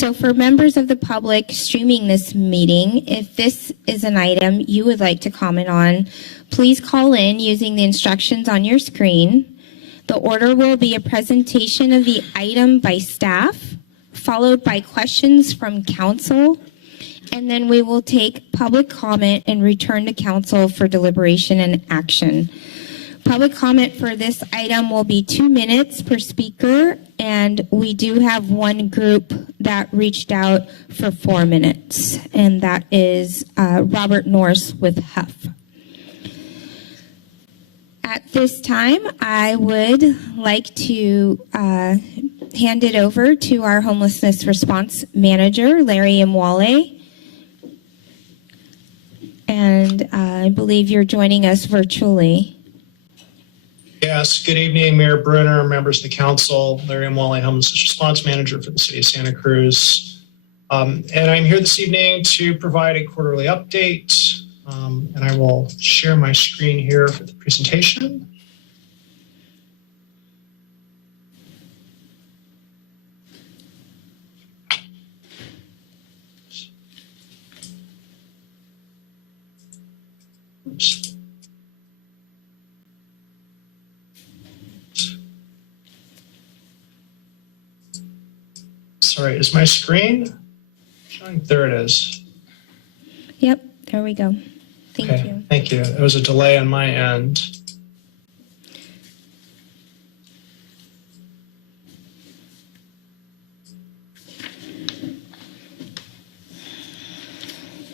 So for members of the public streaming this meeting, if this is an item you would like to comment on, please call in using the instructions on your screen. The order will be a presentation of the item by staff, followed by questions from council, and then we will take public comment and return to council for deliberation and action. Public comment for this item will be 2 minutes per speaker, and we do have one group that reached out for 4 minutes, and that is Robert Norse with Huff. At this time, I would like to hand it over to our homelessness response manager, Larry Imwalle. And I believe you're joining us virtually. Yes, good evening, Mayor Brunner, members of the council. Larry Imwalle, homelessness response manager for the City of Santa Cruz. And I'm here this evening to provide a quarterly update. And I will share my screen here for the presentation. Oops. Sorry, is my screen showing? There it is. Yep, there we go. Thank you. Thank you. There was a delay on my end.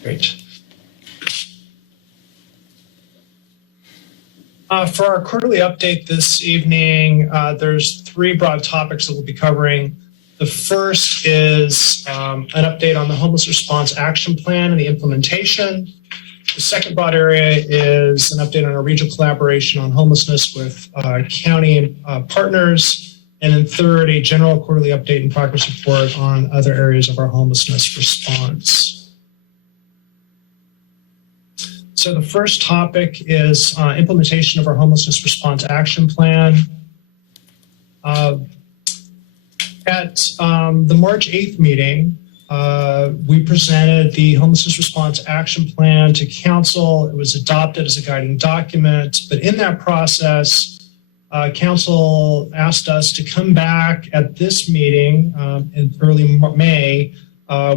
Great. For our quarterly update this evening, there's 3 broad topics that we'll be covering. The first is an update on the Homeless Response Action Plan and the implementation. The second broad area is an update on our regional collaboration on homelessness with county partners. And then third, a general quarterly update and progress report on other areas of our homelessness response. So the first topic is implementation of our Homelessness Response Action Plan. At the March 8th meeting, we presented the Homelessness Response Action Plan to council. It was adopted as a guiding document, but in that process, council asked us to come back at this meeting in early May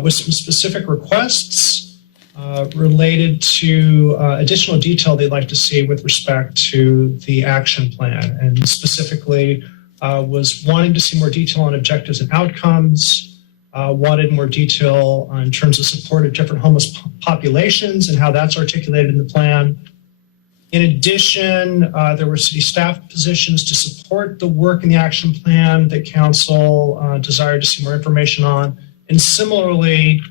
with some specific requests related to additional detail they'd like to see with respect to the action plan, and specifically was wanting to see more detail on objectives and outcomes, wanted more detail in terms of support of different homeless populations and how that's articulated in the plan. In addition, there were city staff positions to support the work in the action plan that council desired to see more information on, and similarly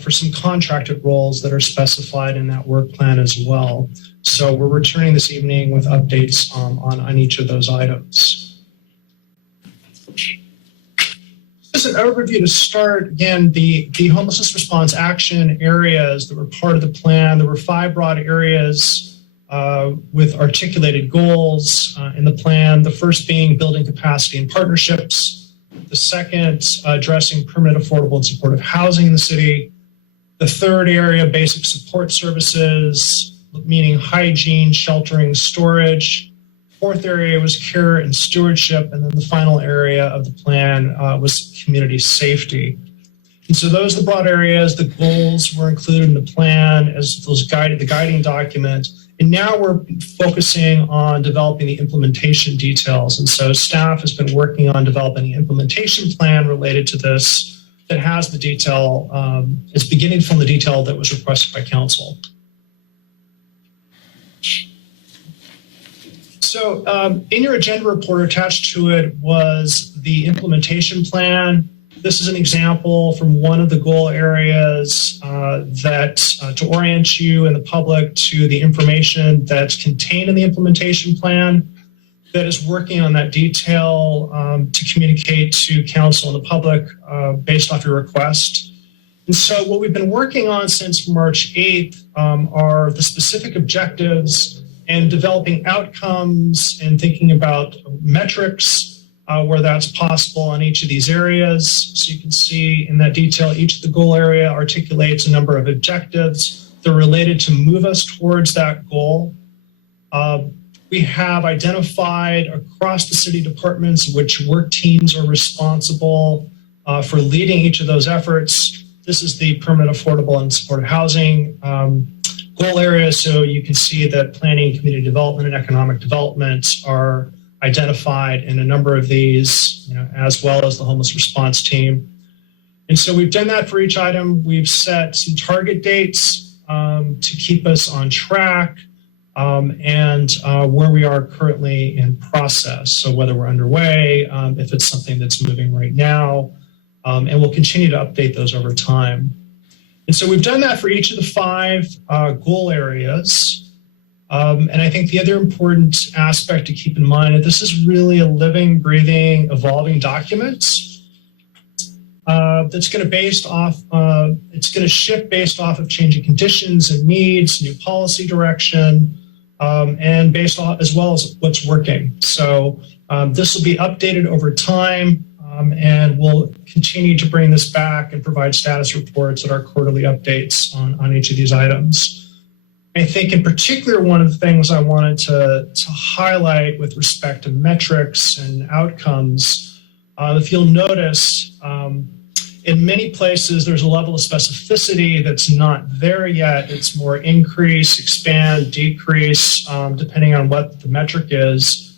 for some contracted roles that are specified in that work plan as well. So we're returning this evening with updates on each of those items. As an overview to start, again, the homelessness response action areas that were part of the plan, there were 5 broad areas with articulated goals in the plan. The first being building capacity and partnerships. The second, addressing permanent, affordable, and supportive housing in the city. The third area, basic support services, meaning hygiene, sheltering, storage. Fourth area was care and stewardship. And then the final area of the plan was community safety. And so those are the broad areas. The goals were included in the plan as those the guiding document. And now we're focusing on developing the implementation details. And so staff has been working on developing the implementation plan related to this that has the detail, it's beginning from the detail that was requested by council. So in your agenda report attached to it was the implementation plan. This is an example from one of the goal areas to orient you and the public to the information that's contained in the implementation plan that is working on that detail to communicate to council and the public based off your request. And so what we've been working on since March 8th are the specific objectives and developing outcomes and thinking about metrics where that's possible in each of these areas. So you can see in that detail, each of the goal area articulates a number of objectives that are related to move us towards that goal. We have identified across the city departments which work teams are responsible for leading each of those efforts. This is the permanent, affordable, and supportive housing goal area. So you can see that planning, community development, and economic development are identified in a number of these, as well as the homeless response team. And so we've done that for each item. We've set some target dates to keep us on track. And where we are currently in process. So whether we're underway, if it's something that's moving right now, and we'll continue to update those over time. And so we've done that for each of the 5 goal areas. And I think the other important aspect to keep in mind is this is really a living, breathing, evolving document that's going to shift based off of changing conditions and needs, new policy direction, and based on as well as what's working. So this will be updated over time, and we'll continue to bring this back and provide status reports at our quarterly updates on each of these items. I think in particular, one of the things I wanted to highlight with respect to metrics and outcomes, if you'll notice, in many places, there's a level of specificity that's not there yet. It's more increase, expand, decrease, depending on what the metric is.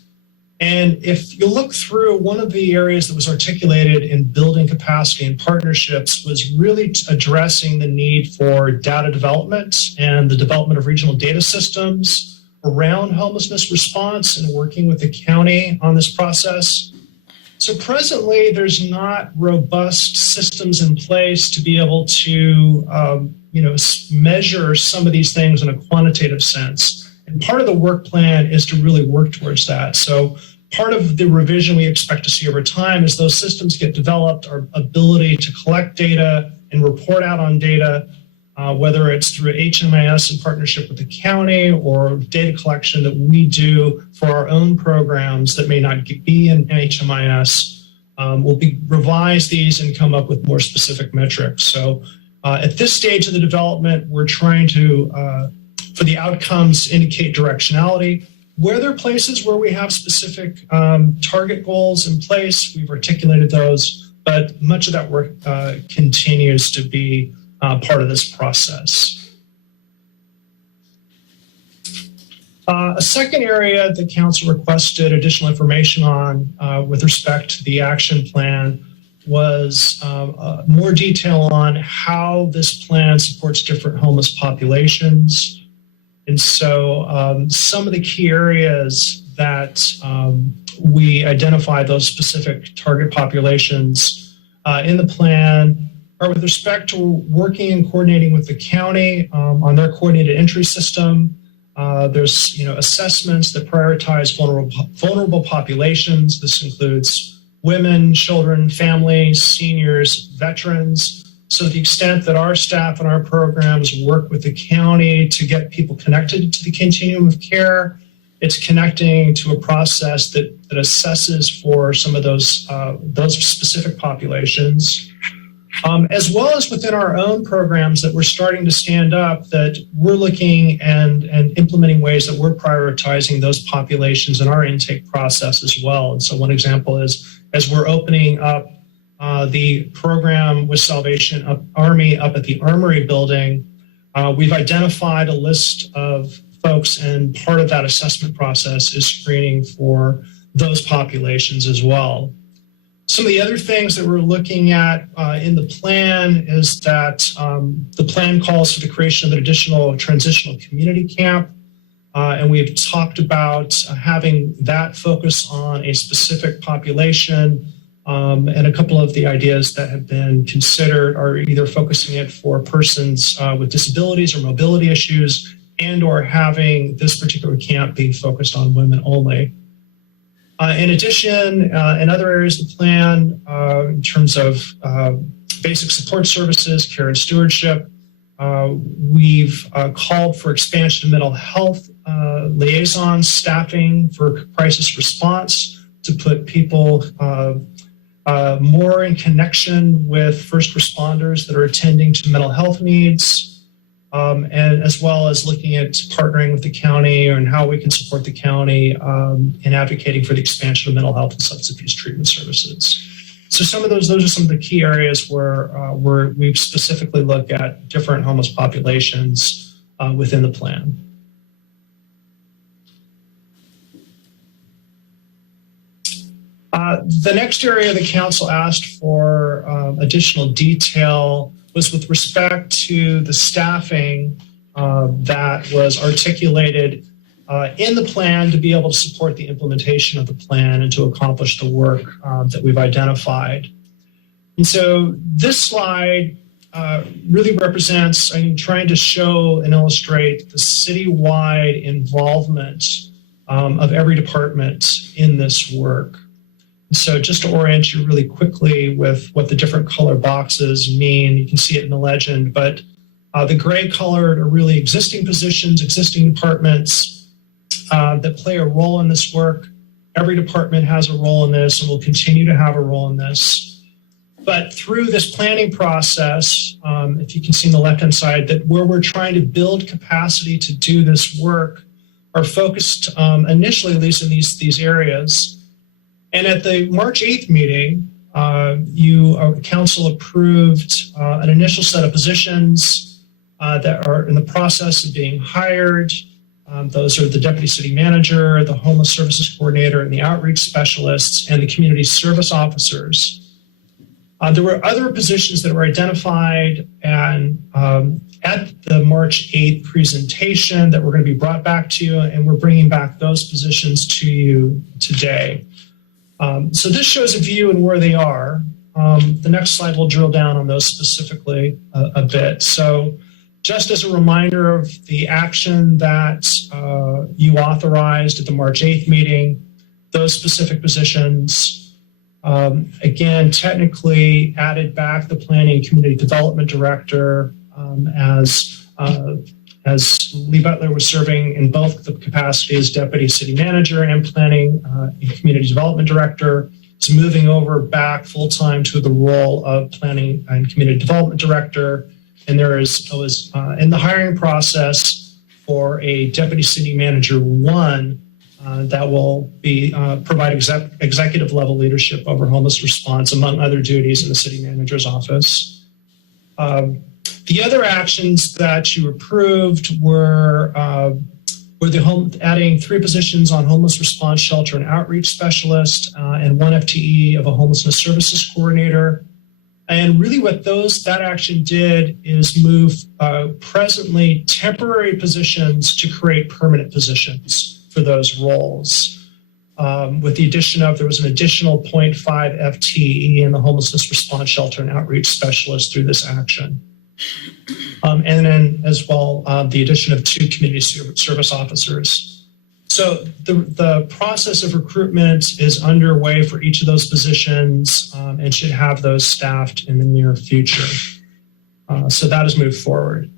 And if you look through, one of the areas that was articulated in building capacity and partnerships was really addressing the need for data development and the development of regional data systems around homelessness response and working with the county on this process. So presently, there's not robust systems in place to be able to, measure some of these things in a quantitative sense. And part of the work plan is to really work towards that. So part of the revision we expect to see over time as those systems get developed, our ability to collect data and report out on data, whether it's through HMIS in partnership with the county or data collection that we do for our own programs that may not be in HMIS, we'll revise these and come up with more specific metrics. So at this stage of the development, we're trying to, for the outcomes, indicate directionality. Where there are places where we have specific target goals in place, we've articulated those, but much of that work continues to be part of this process. A second area the council requested additional information on with respect to the action plan was more detail on how this plan supports different homeless populations. And so some of the key areas that we identify those specific target populations in the plan are with respect to working and coordinating with the county on their coordinated entry system. There's assessments that prioritize vulnerable populations. This includes women, children, families, seniors, veterans. So to the extent that our staff and our programs work with the county to get people connected to the continuum of care, it's connecting to a process that assesses for some of those specific populations. As well as within our own programs that we're starting to stand up, that we're looking and implementing ways that we're prioritizing those populations in our intake process as well. And so one example is, as we're opening up the program with Salvation Army up at the Armory building, we've identified a list of folks, and part of that assessment process is screening for those populations as well. Some of the other things that we're looking at in the plan is that the plan calls for the creation of an additional transitional community camp. And we've talked about having that focus on a specific population. And a couple of the ideas that have been considered are either focusing it for persons with disabilities or mobility issues, and or having this particular camp being focused on women only. In addition, in other areas of the plan, in terms of basic support services, care and stewardship, we've called for expansion of mental health liaison staffing for crisis response to put people more in connection with first responders that are attending to mental health needs, and as well as looking at partnering with the county and how we can support the county in advocating for the expansion of mental health and substance abuse treatment services. So those are some of the key areas where we've specifically looked at different homeless populations within the plan. The next area the council asked for additional detail was with respect to the staffing that was articulated in the plan to be able to support the implementation of the plan and to accomplish the work that we've identified. And so this slide really represents, trying to show and illustrate the citywide involvement of every department in this work. So just to orient you really quickly with what the different color boxes mean, you can see it in the legend, but the gray colored are really existing positions, existing departments that play a role in this work. Every department has a role in this and will continue to have a role in this. But through this planning process, if you can see on the left-hand side, that where we're trying to build capacity to do this work are focused initially, at least in these areas. And at the March 8th meeting, council approved an initial set of positions that are in the process of being hired. Those are the deputy city manager, the homeless services coordinator, and the outreach specialists, and the community service officers. There were other positions that were identified and at the March 8th presentation that were going to be brought back to you, and we're bringing back those positions to you today. So this shows a view and where they are. The next slide will drill down on those specifically a bit. So just as a reminder of the action that you authorized at the March 8th meeting, those specific positions, again, technically added back the planning and community development director as Lee Butler was serving in both the capacity as deputy city manager and planning and community development director, is moving over back full-time to the role of planning and community development director. And there was in the hiring process for a deputy city manager 1 that will be provide executive level leadership over homeless response, among other duties in the city manager's office. The other actions that you approved were adding 3 positions on homeless response shelter and outreach specialist and 1 FTE of a homelessness services coordinator. And really what that action did is move presently temporary positions to create permanent positions for those roles. With the addition of, there was an additional 0.5 FTE in the homelessness response shelter and outreach specialist through this action. And then as well, the addition of 2 community service officers. So the process of recruitment is underway for each of those positions and should have those staffed in the near future. So that has moved forward.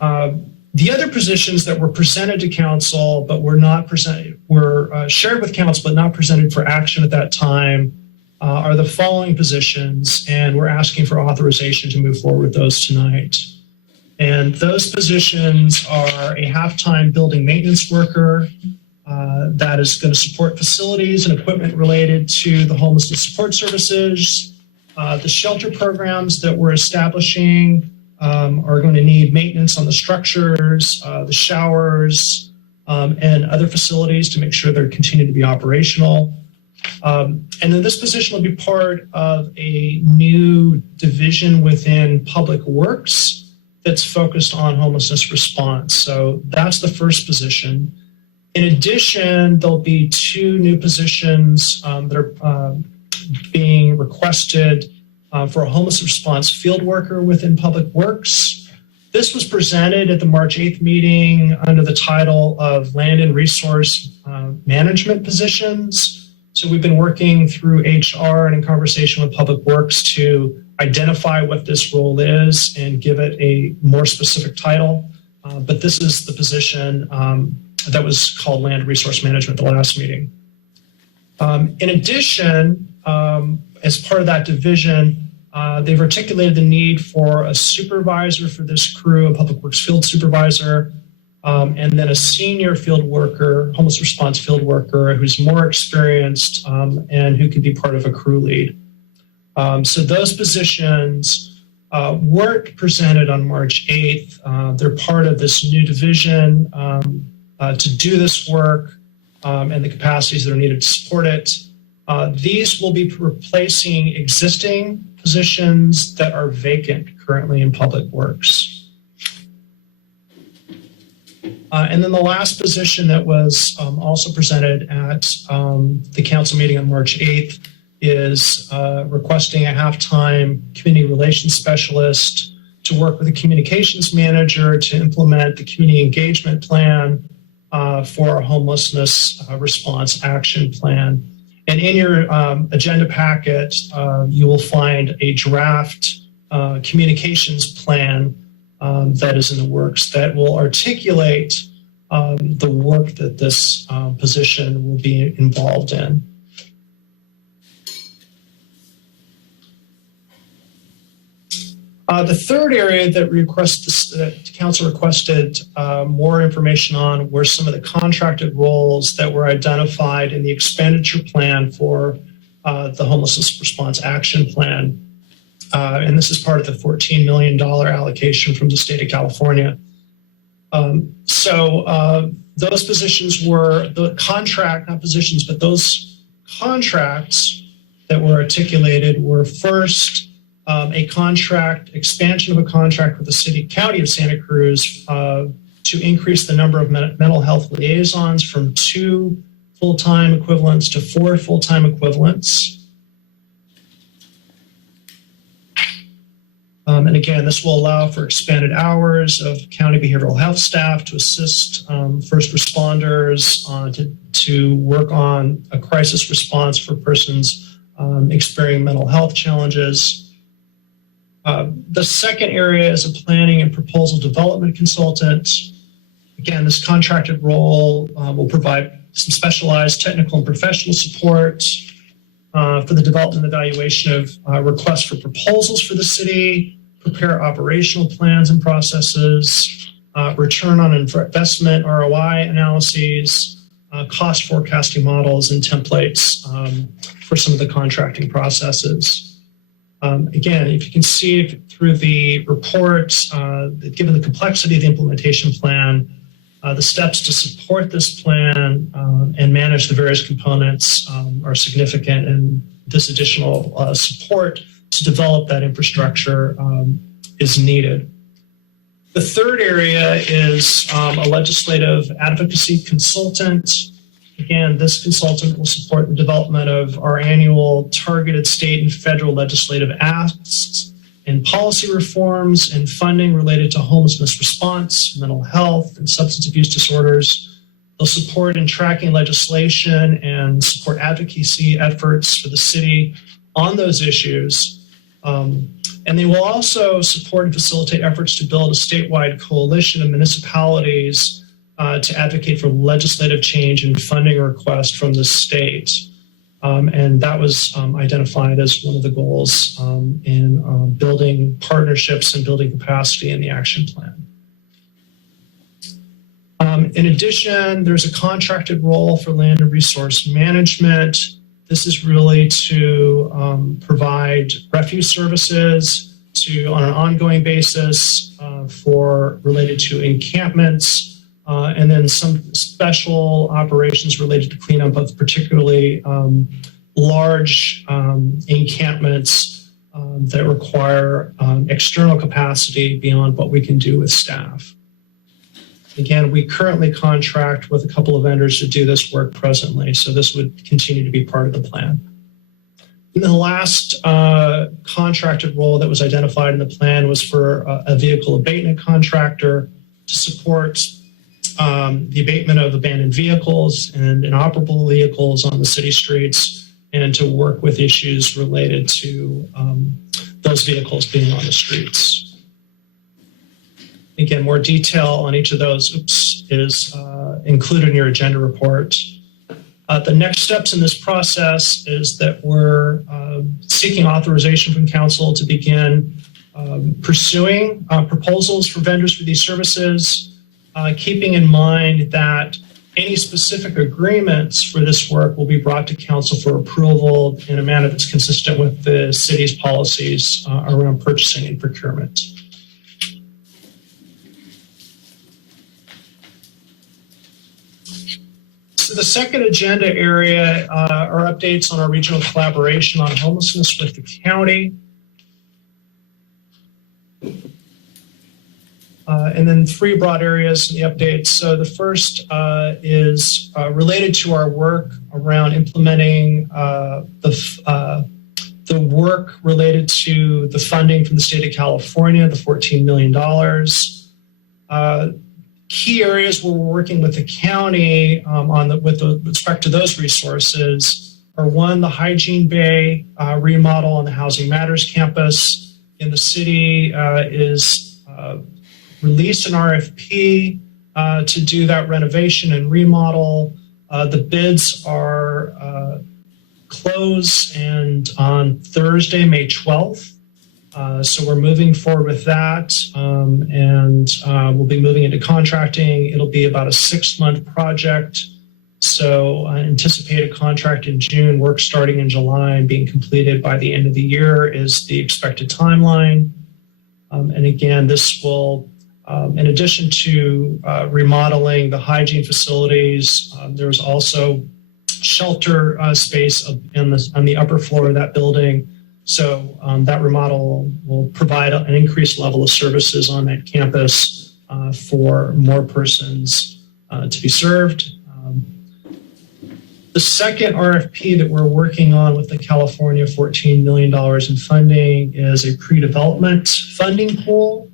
The other positions that were presented to council but were not presented, were shared with council but not presented for action at that time are the following positions, and we're asking for authorization to move forward with those tonight. And those positions are a half-time building maintenance worker that is going to support facilities and equipment related to the homelessness support services. The shelter programs that we're establishing are going to need maintenance on the structures, the showers, and other facilities to make sure they're continue to be operational. And then this position will be part of a new division within Public Works that's focused on homelessness response. So that's the first position. In addition, there'll be 2 new positions that are being requested for a homeless response field worker within Public Works. This was presented at the March 8th meeting under the title of Land and Resource Management Positions. So we've been working through HR and in conversation with Public Works to identify what this role is and give it a more specific title. But this is the position that was called Land Resource Management at the last meeting. In addition, as part of that division, they've articulated the need for a supervisor for this crew, a public works field supervisor, and then a senior field worker, homeless response field worker, who's more experienced and who could be part of a crew lead. So those positions weren't presented on March 8th. They're part of this new division to do this work and the capacities that are needed to support it. These will be replacing existing positions that are vacant currently in public works. And then the last position that was also presented at the council meeting on March 8th is requesting a half-time community relations specialist to work with a communications manager to implement the community engagement plan for our homelessness response action plan. And in your agenda packet, you will find a draft communications plan that is in the works that will articulate the work that this position will be involved in. The third area that that council requested more information on were some of the contracted roles that were identified in the expenditure plan for the Homelessness Response Action Plan. And this is part of the $14 million allocation from the state of California. So those positions were the contract, not positions, but those contracts that were articulated were first a contract, expansion of a contract with the County of Santa Cruz to increase the number of mental health liaisons from 2 full-time equivalents to 4 full-time equivalents. And again, this will allow for expanded hours of county behavioral health staff to assist first responders to work on a crisis response for persons experiencing mental health challenges. The second area is a planning and proposal development consultant. Again, this contracted role will provide some specialized technical and professional support for the development and evaluation of requests for proposals for the city, prepare operational plans and processes, return on investment ROI analyses, cost forecasting models and templates for some of the contracting processes. Again, if you can see through the report, given the complexity of the implementation plan, the steps to support this plan and manage the various components are significant, and this additional support to develop that infrastructure is needed. The third area is a legislative advocacy consultant. Again, this consultant will support the development of our annual targeted state and federal legislative acts and policy reforms and funding related to homelessness response, mental health, and substance abuse disorders. They'll support in tracking legislation and support advocacy efforts for the city on those issues. And they will also support and facilitate efforts to build a statewide coalition of municipalities to advocate for legislative change and funding requests from the state. And that was identified as one of the goals in building partnerships and building capacity in the action plan. In addition, there's a contracted role for land and resource management. This is really to provide refuse services on an ongoing basis related to encampments, and then some special operations related to cleanup of particularly large encampments that require external capacity beyond what we can do with staff. Again, we currently contract with a couple of vendors to do this work presently, so this would continue to be part of the plan. And the last contracted role that was identified in the plan was for a vehicle abatement contractor to support the abatement of abandoned vehicles and inoperable vehicles on the city streets, and to work with issues related to those vehicles being on the streets. Again, more detail on each of those is included in your agenda report. The next steps in this process is that we're seeking authorization from council to begin pursuing proposals for vendors for these services, keeping in mind that any specific agreements for this work will be brought to council for approval in a manner that's consistent with the city's policies around purchasing and procurement. So the second agenda area are updates on our regional collaboration on homelessness with the county. And then three broad areas in the updates. So the first is related to our work around implementing the work related to the funding from the state of California, the $14 million. Key areas where we're working with the county with respect to those resources are one, the hygiene bay remodel on the Housing Matters campus in the city is released an RFP to do that renovation and remodel. The bids are closed and on Thursday, May 12th. So we're moving forward with that and we'll be moving into contracting. It'll be about a 6-month project. So I anticipate a contract in June, work starting in July and being completed by the end of the year is the expected timeline. And again, this will, in addition to remodeling the hygiene facilities, there's also shelter space on the upper floor of that building. So that remodel will provide an increased level of services on that campus for more persons to be served. The second RFP that we're working on with the California $14 million in funding is a pre-development funding pool.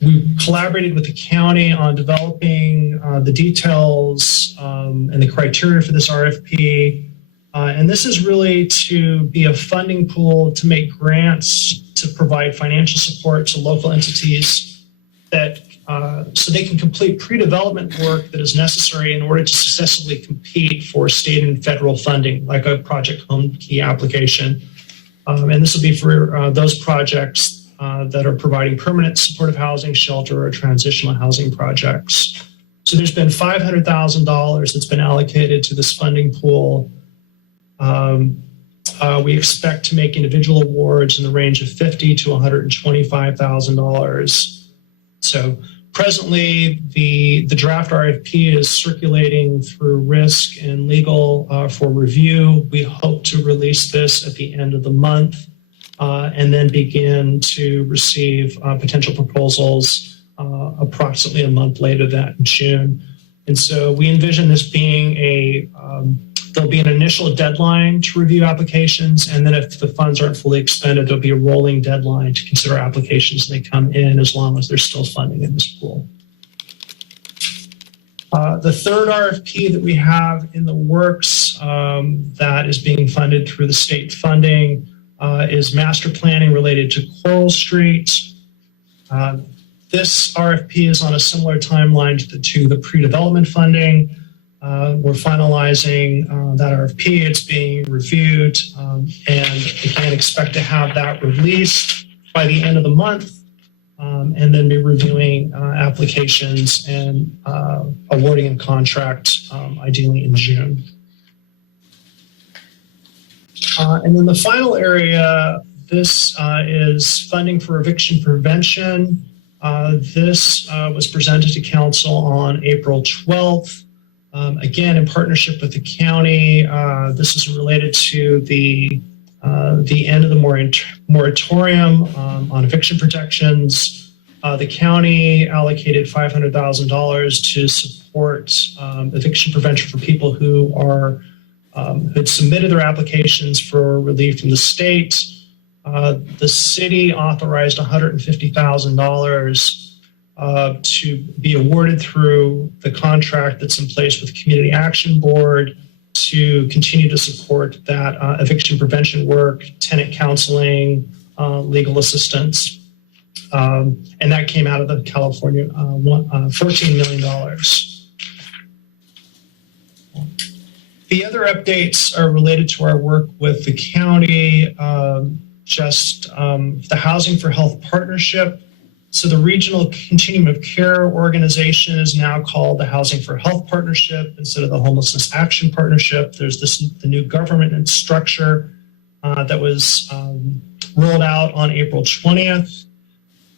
We collaborated with the county on developing the details and the criteria for this RFP. And this is really to be a funding pool to make grants to provide financial support to local entities that so they can complete pre-development work that is necessary in order to successfully compete for state and federal funding, like a Project Home Key application. And this will be for those projects that are providing permanent supportive housing, shelter, or transitional housing projects. So there's been $500,000 that's been allocated to this funding pool. We expect to make individual awards in the range of $50,000 to $125,000. So presently, the draft RFP is circulating through risk and legal for review. We hope to release this at the end of the month and then begin to receive potential proposals approximately a month later, that in June. And so we envision this being there'll be an initial deadline to review applications, and then if the funds aren't fully expended, there'll be a rolling deadline to consider applications as they come in, as long as there's still funding in this pool. The third RFP that we have in the works that is being funded through the state funding is master planning related to Coral Street. This RFP is on a similar timeline to the pre-development funding. We're finalizing that RFP. It's being reviewed and again, expect to have that released by the end of the month and then be reviewing applications and awarding a contract ideally in June. And then the final area, this is funding for eviction prevention. This was presented to council on April 12th. Again, in partnership with the county, this is related to the end of the moratorium on eviction protections. The county allocated $500,000 to support eviction prevention for people who had submitted their applications for relief from the state. The city authorized $150,000 to be awarded through the contract that's in place with the Community Action Board to continue to support that eviction prevention work, tenant counseling, legal assistance. And that came out of the California $14 million. The other updates are related to our work with the county, the Housing for Health Partnership. So the Regional Continuum of Care organization is now called the Housing for Health Partnership instead of the Homelessness Action Partnership. There's the new government structure that was rolled out on April 20th.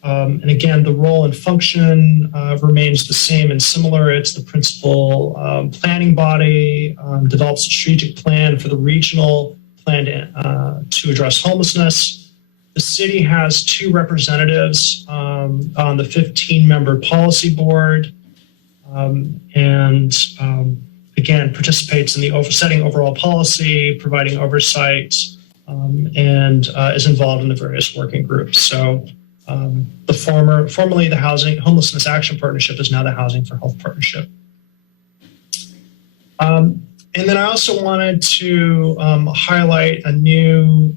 And again, the role and function remains the same and similar. It's the principal planning body, develops a strategic plan for the regional plan to address homelessness. The city has 2 representatives on the 15-member policy board, and again, participates in the setting overall policy, providing oversight, and is involved in the various working groups. So formerly the Homelessness Action Partnership is now the Housing for Health Partnership. And then I also wanted to highlight a new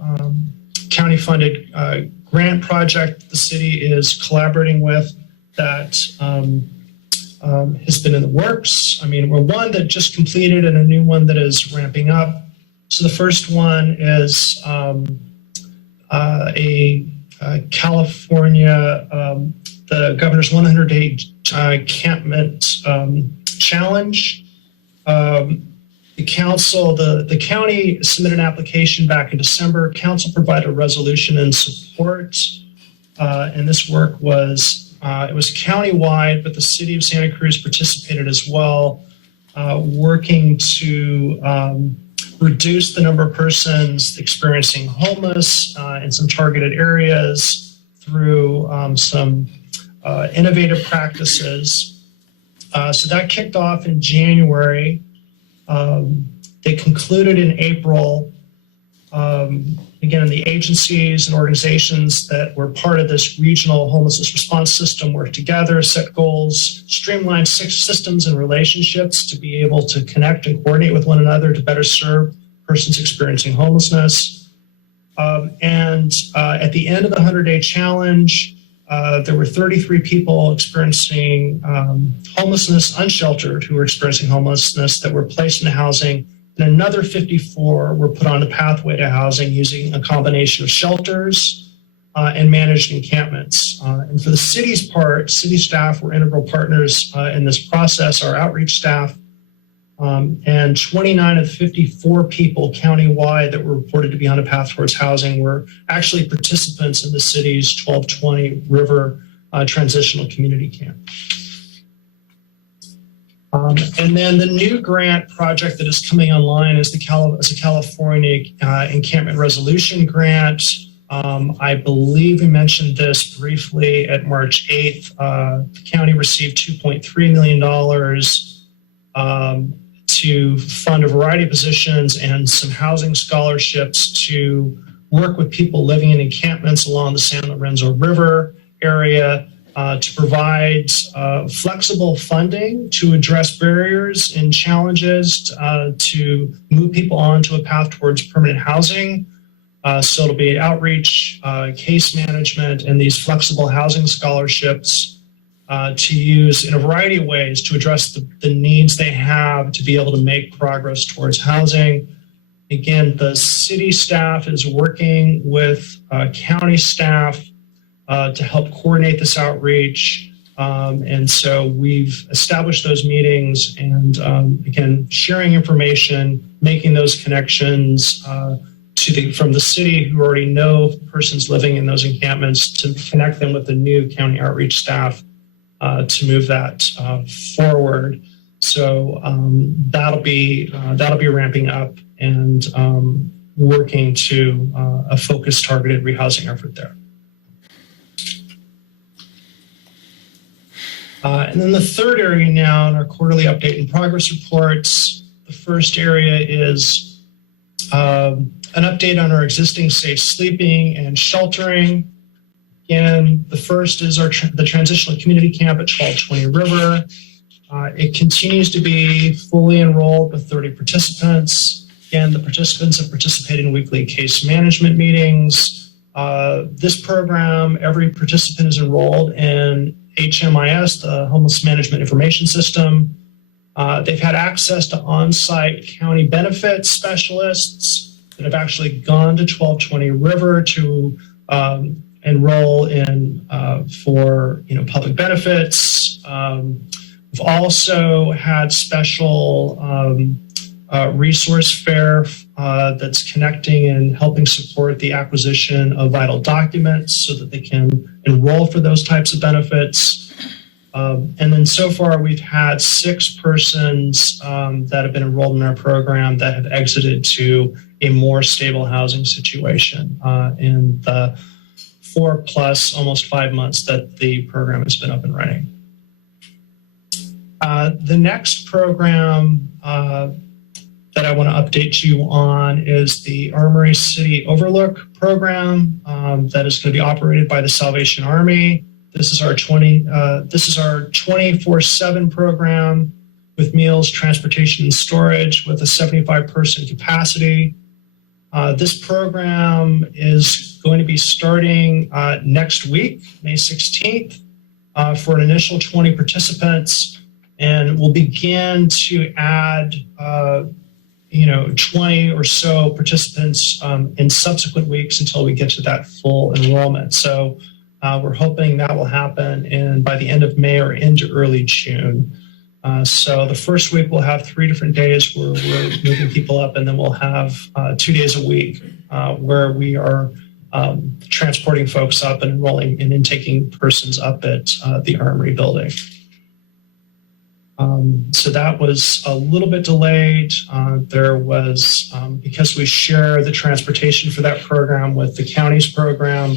county-funded grant project the city is collaborating with that has been in the works. I mean, we're one that just completed and a new one that is ramping up. So the first one is California, the governor's 100-day encampment challenge. The county submitted an application back in December. Council provided a resolution in support, and this work was it was countywide, but the City of Santa Cruz participated as well, working to reduce the number of persons experiencing homeless in some targeted areas through some innovative practices. So that kicked off in January. They concluded in April. Again, the agencies and organizations that were part of this regional homelessness response system worked together, set goals, streamlined systems and relationships to be able to connect and coordinate with one another to better serve persons experiencing homelessness. And at the end of the 100-day challenge, there were 33 people experiencing homelessness, unsheltered, who were experiencing homelessness that were placed into housing. And another 54 were put on the pathway to housing using a combination of shelters and managed encampments. And for the city's part, city staff were integral partners in this process, our outreach staff. And 29 of 54 people countywide that were reported to be on a path towards housing were actually participants in the city's 1220 River Transitional Community Camp. And then the new grant project that is coming online is the California Encampment Resolution Grant. I believe we mentioned this briefly at March 8th. The county received $2.3 million to fund a variety of positions and some housing scholarships to work with people living in encampments along the San Lorenzo River area to provide flexible funding to address barriers and challenges to move people onto a path towards permanent housing. So it'll be outreach, case management, and these flexible housing scholarships to use in a variety of ways to address the needs they have to be able to make progress towards housing. Again, the city staff is working with county staff to help coordinate this outreach. And so we've established those meetings and again, sharing information, making those connections from the city who already know persons living in those encampments to connect them with the new county outreach staff to move that forward. So that'll be ramping up and working to a focused, targeted rehousing effort there. And then the third area now in our quarterly update and progress reports, the first area is an update on our existing safe sleeping and sheltering. Again, the first is the Transitional Community Camp at 1220 River. It continues to be fully enrolled with 30 participants. Again, the participants have participated in weekly case management meetings. This program, every participant is enrolled in HMIS, the Homeless Management Information System. They've had access to on-site county benefits specialists that have actually gone to 1220 River to enroll in for public benefits. We've also had special resource fair that's connecting and helping support the acquisition of vital documents so that they can enroll for those types of benefits. And then so far we've had 6 persons that have been enrolled in our program that have exited to a more stable housing situation in the 4+ almost 5 months that the program has been up and running. The next program that I want to update you on is the Armory City Overlook program that is going to be operated by the Salvation Army. This is our 24/7 program with meals, transportation, and storage with a 75-person capacity. This program is going to be starting next week, May 16th, for an initial 20 participants, and we'll begin to add 20 or so participants in subsequent weeks until we get to that full enrollment. So we're hoping that will happen by the end of May or into early June. So the first week we'll have 3 different days where we're moving people up, and then we'll have 2 days a week where we are transporting folks up and enrolling and taking persons up at the Armory building. So that was a little bit delayed. There was, because we share the transportation for that program with the county's program,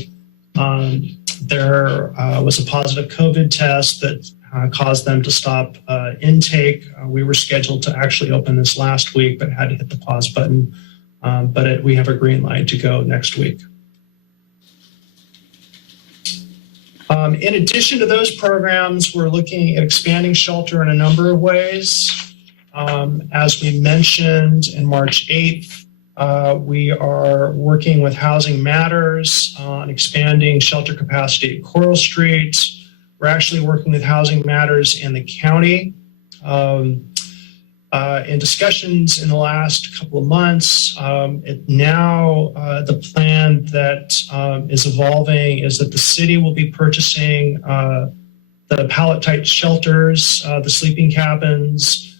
there was a positive COVID test that caused them to stop intake. We were scheduled to actually open this last week, but had to hit the pause button. But we have a green light to go next week. In addition to those programs, we're looking at expanding shelter in a number of ways. As we mentioned in March 8th, we are working with Housing Matters on expanding shelter capacity at Coral Street. We're actually working with Housing Matters in the county. In discussions in the last couple of months, the plan that is evolving is that the city will be purchasing the pallet-type shelters, the sleeping cabins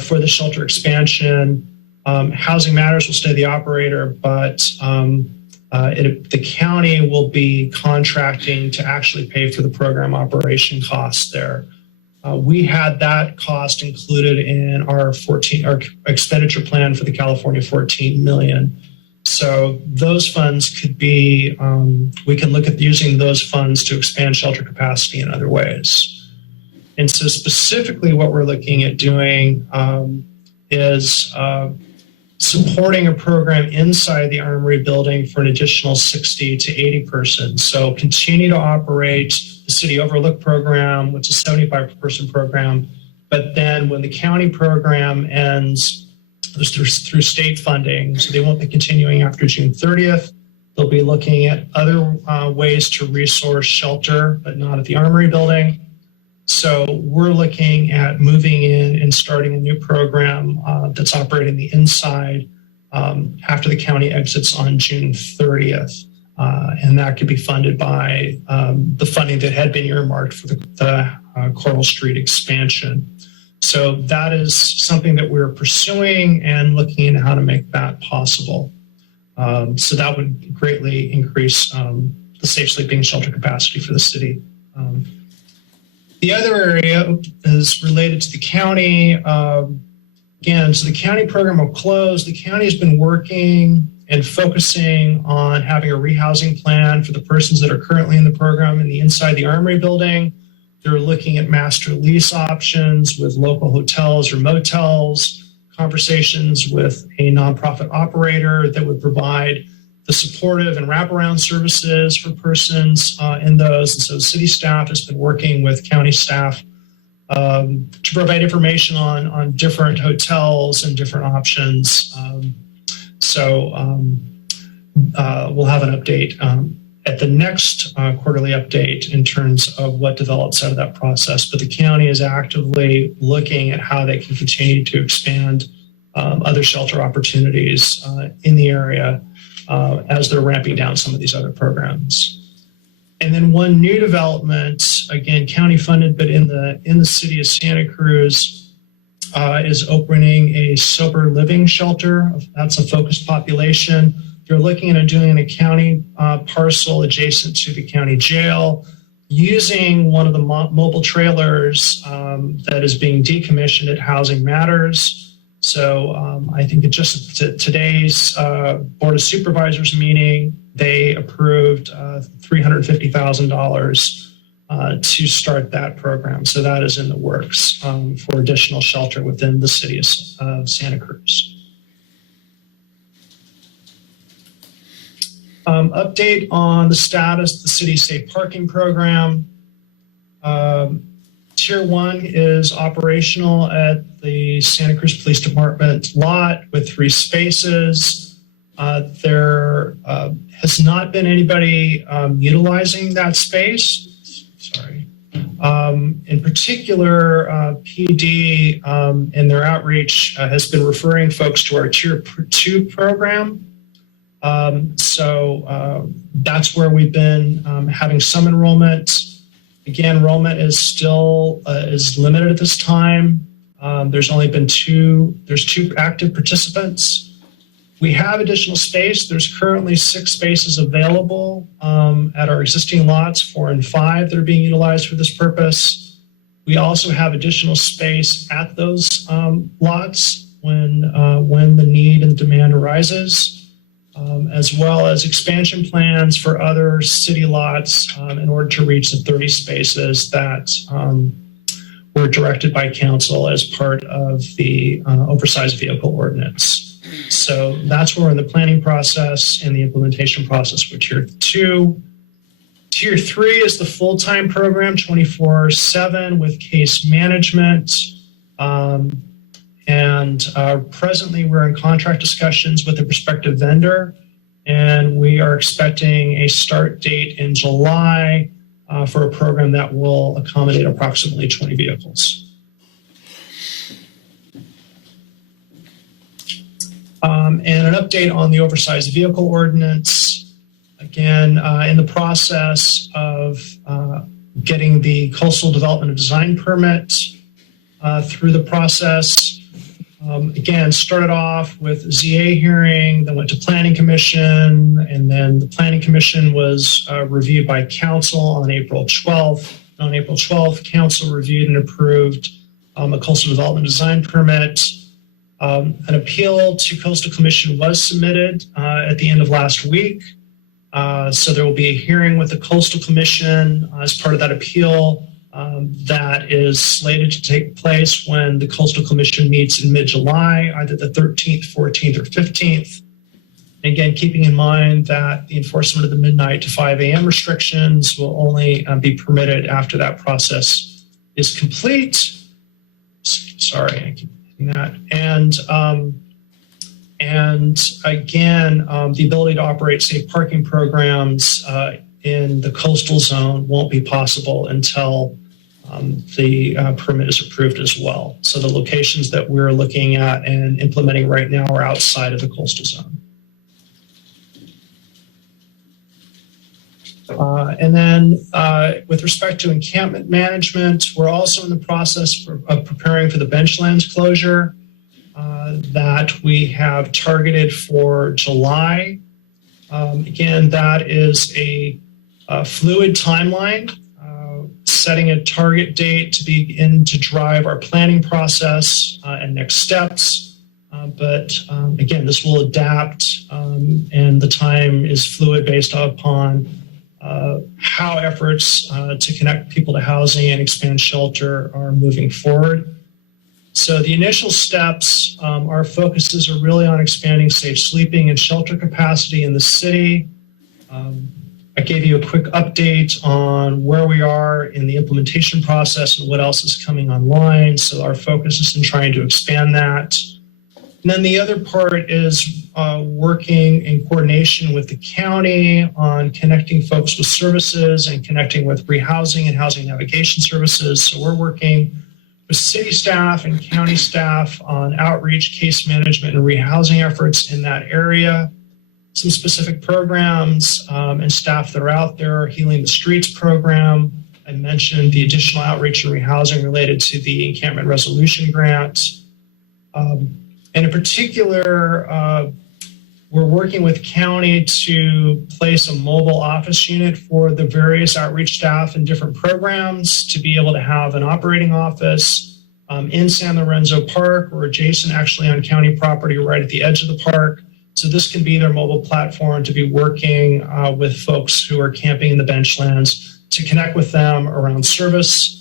for the shelter expansion. Housing Matters will stay the operator, but the county will be contracting to actually pay for the program operation costs there. We had that cost included in our expenditure plan for the California 14 million. So those funds could be, we can look at using those funds to expand shelter capacity in other ways. And so specifically what we're looking at doing is supporting a program inside the Armory building for an additional 60 to 80 persons. So continue to operate the City Overlook program, which is a 75-person program. But then when the county program ends through state funding, so they won't be continuing after June 30th, they'll be looking at other ways to resource shelter, but not at the Armory building. So we're looking at moving in and starting a new program that's operating the inside after the county exits on June 30th. And that could be funded by the funding that had been earmarked for the Coral Street expansion. So that is something that we're pursuing and looking into how to make that possible. So that would greatly increase the safe sleeping shelter capacity for the city. The other area is related to the county. Again, so the county program will close. The county has been working and focusing on having a rehousing plan for the persons that are currently in the program inside the Armory building. They're looking at master lease options with local hotels or motels, conversations with a nonprofit operator that would provide the supportive and wraparound services for persons in those. And so city staff has been working with county staff to provide information on different hotels and different options. We'll have an update at the next quarterly update in terms of what develops out of that process. But the county is actively looking at how they can continue to expand other shelter opportunities in the area as they're ramping down some of these other programs. And then one new development, again, county funded, but in the city of Santa Cruz, is opening a sober living shelter. That's a focused population. They're looking at doing a county parcel adjacent to the county jail, using one of the mobile trailers that is being decommissioned at Housing Matters. So I think at just today's Board of Supervisors meeting, they approved $350,000 to start that program. So that is in the works for additional shelter within the city of Santa Cruz. Update on the status of the City Safe Parking Program. Tier 1 is operational at the Santa Cruz Police Department lot with 3 spaces. There has not been anybody utilizing that space. Sorry. In particular, PD in their outreach has been referring folks to our Tier 2 program. So that's where we've been having some enrollment. Again, enrollment is still is limited at this time. There's only been 2 active participants. We have additional space. There's currently 6 spaces available at our existing lots, 4 and 5 that are being utilized for this purpose. We also have additional space at those lots when the need and demand arises. As well as expansion plans for other city lots in order to reach the 30 spaces that were directed by council as part of the oversized vehicle ordinance. So that's where we're in the planning process and the implementation process for Tier 2. Tier 3 is the full-time program, 24/7 with case management. And presently, we're in contract discussions with a prospective vendor, and we are expecting a start date in July for a program that will accommodate approximately 20 vehicles. And an update on the oversized vehicle ordinance. Again, in the process of getting the coastal development and design permit through the process. Again, started off with ZA hearing, then went to Planning Commission, and then the Planning Commission was reviewed by Council on April 12th. On April 12th, Council reviewed and approved a coastal development design permit. An appeal to Coastal Commission was submitted at the end of last week. So there will be a hearing with the Coastal Commission as part of that appeal. That is slated to take place when the Coastal Commission meets in mid-July, either the 13th, 14th, or 15th. And again, keeping in mind that the enforcement of the midnight to 5 a.m. restrictions will only be permitted after that process is complete. Sorry, I keep hitting that. And again, the ability to operate safe parking programs in the coastal zone won't be possible until the permit is approved as well. So the locations that we're looking at and implementing right now are outside of the coastal zone. And then with respect to encampment management, we're also in the process of preparing for the benchlands closure that we have targeted for July. Again, that is a fluid timeline, setting a target date to begin to drive our planning process and next steps. But again, this will adapt and the time is fluid based upon how efforts to connect people to housing and expand shelter are moving forward. So the initial steps, our focuses are really on expanding safe sleeping and shelter capacity in the city. I gave you a quick update on where we are in the implementation process and what else is coming online. So our focus is in trying to expand that. And then the other part is working in coordination with the county on connecting folks with services and connecting with rehousing and housing navigation services. So we're working with city staff and county staff on outreach, case management, and rehousing efforts in that area. Some specific programs and staff that are out there, Healing the Streets program. I mentioned the additional outreach and rehousing related to the Encampment Resolution Grant. And in particular, we're working with county to place a mobile office unit for the various outreach staff and different programs to be able to have an operating office in San Lorenzo Park or adjacent, actually on county property right at the edge of the park. So this can be their mobile platform to be working with folks who are camping in the benchlands to connect with them around service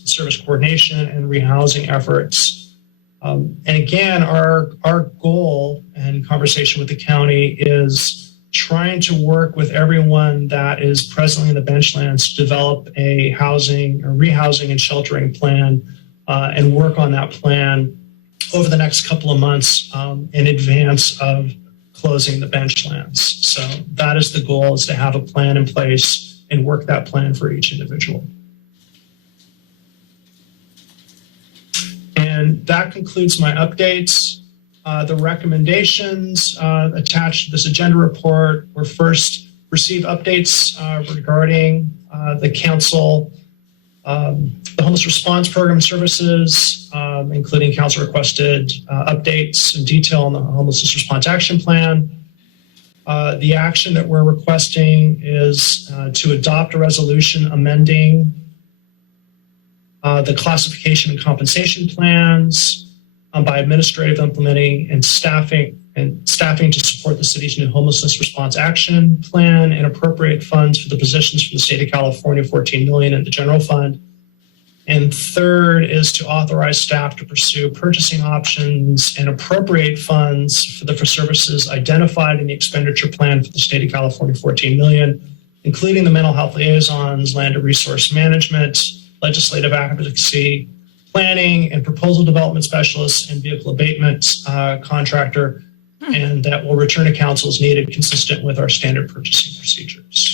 coordination, and rehousing efforts. And again, our goal and conversation with the county is trying to work with everyone that is presently in the benchlands to develop a housing or rehousing and sheltering plan and work on that plan over the next couple of months in advance of closing the benchlands. So that is the goal, is to have a plan in place and work that plan for each individual. And that concludes my updates. The recommendations attached to this agenda report were: first, receive updates regarding the council, the homeless response program services, including council requested updates and detail on the homelessness response action plan. The action that we're requesting is to adopt a resolution amending the classification and compensation plans by administrative implementing and staffing to support the city's new homelessness response action plan, and appropriate funds for the positions for the state of California, $14 million in the general fund. And third is to authorize staff to pursue purchasing options and appropriate funds for services identified in the expenditure plan for the state of California, $14 million, including the mental health liaisons, land and resource management, legislative advocacy, planning and proposal development specialists, and vehicle abatement contractor, and that will return to council as needed, consistent with our standard purchasing procedures.